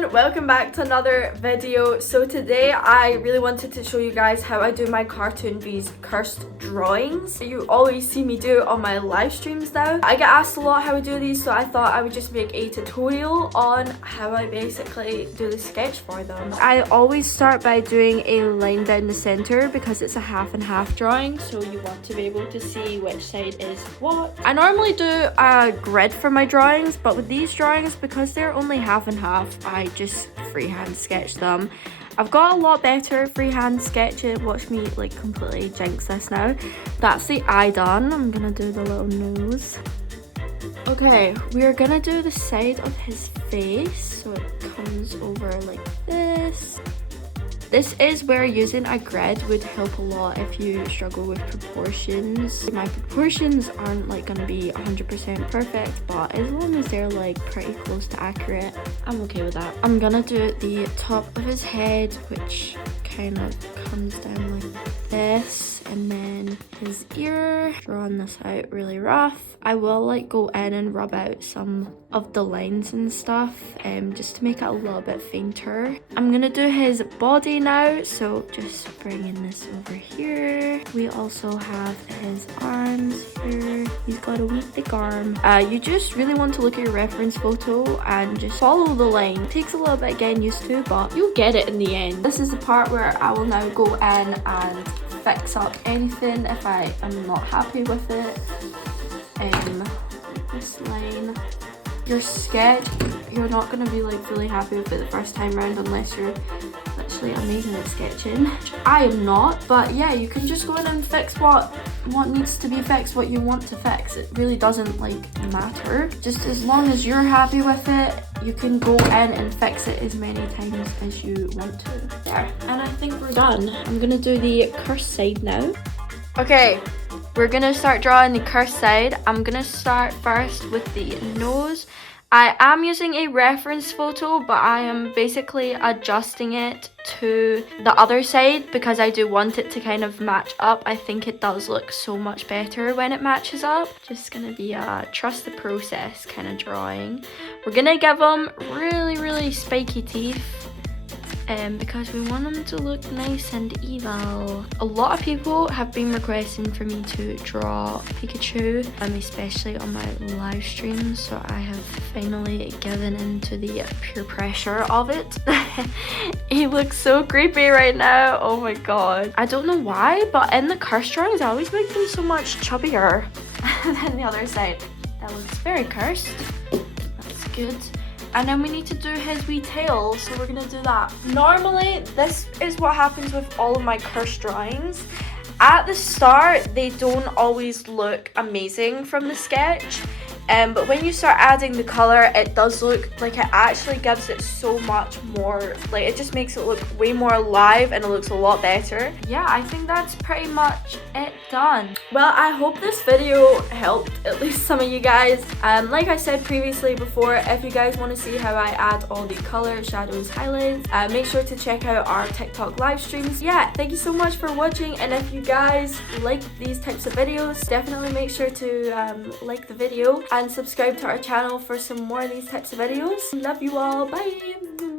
everyone, welcome back to another video. So today I really wanted to show you guys how I do my cartoon vs cursed drawings. You always see me do it on my live streams now. I get asked a lot how I do these, so I thought I would just make a tutorial on how I basically do the sketch for them. I always start by doing a line down the center because it's a half and half drawing, so you want to be able to see which side is what. I normally do a grid for my drawings, but with these drawings, because they're only half and half, I just freehand sketch them. I've got a lot better freehand sketching. Watch me like completely jinx this now. That's the eye done. I'm gonna do the little nose. Okay, we're gonna do the side of his face, so it comes over like this. This is where using a grid would help a lot if you struggle with proportions. My proportions aren't like gonna be 100% perfect, but as long as they're like pretty close to accurate, I'm okay with that. I'm gonna do the top of his head, which kind of comes down like this, and then his ear. Drawing this out really rough. I will like go in and rub out some of the lines and stuff just to make it a little bit fainter. I'm gonna do his body now, so just bringing this over here. We also have his arms here. He's got a wee thick arm. You just really want to look at your reference photo and just follow the line. It takes a little bit getting used to, but you'll get it in the end. This is the part where I will now go in and fix up anything if I am not happy with it. This line. Your sketch, you're not going to be like fully happy with it the first time round unless you're literally amazing at sketching. I am not, but yeah, you can just go in and fix what needs to be fixed, what you want to fix. It really doesn't like matter. Just as long as you're happy with it, you can go in and fix it as many times as you want to. There, and I think we're done. I'm gonna do the cursed side now. Okay, we're gonna start drawing the cursed side. I'm gonna start first with the nose. I am using a reference photo, but I am basically adjusting it to the other side because I do want it to kind of match up. I think it does look so much better when it matches up. Just gonna be a trust the process kind of drawing. We're gonna give them really spiky teeth because we want them to look nice and evil. A lot of people have been requesting for me to draw Pikachu, especially on my live streams, so I have finally given into the peer pressure of it. He looks so creepy right now. Oh my god. I don't know why, but in the cursed drawings I always make them so much chubbier than the other side. That looks very cursed. That's good. And then we need to do his wee tail, so we're gonna do that. Normally, this is what happens with all of my cursed drawings. At the start, they don't always look amazing from the sketch. But when you start adding the color, it does look like it actually gives it so much more, like it just makes it look way more alive and it looks a lot better. Yeah, I think that's pretty much it done. Well, I hope this video helped at least some of you guys. Like I said previously before, if you guys want to see how I add all the color, shadows, highlights, make sure to check out our TikTok live streams. Yeah, thank you so much for watching, and if you guys like these types of videos, definitely make sure to like the video and subscribe to our channel for some more of these types of videos. Love you all. Bye.